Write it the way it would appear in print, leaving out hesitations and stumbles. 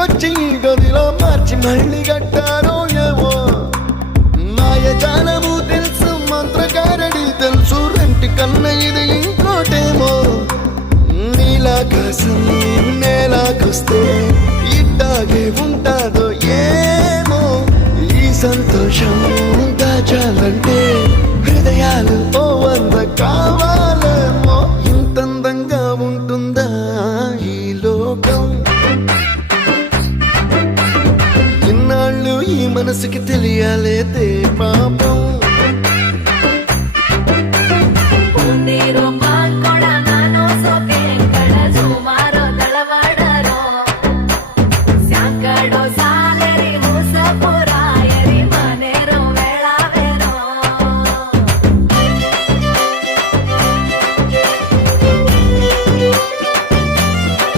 ఇంటికొచ్చి గదిలో మార్చి మళ్ళీ కట్టారో ఏమో మాయజాలము తెలుసు మంత్రకారడి తెలుసు రెంటి కన్న ఇది ఇంకోటేమో నీలాకాశం నేలాకొస్తే ఇట్టాగే ఉంటాదో ఏమో ఈ సంతోషం దాచాలంటే హృదయాలు ఓ వంద కావాలేమో ఇంతందంగా ఉంటుందా ఈ లోకం ఇన్నాళ్ళు ఈ మనసుకి తెలియాలే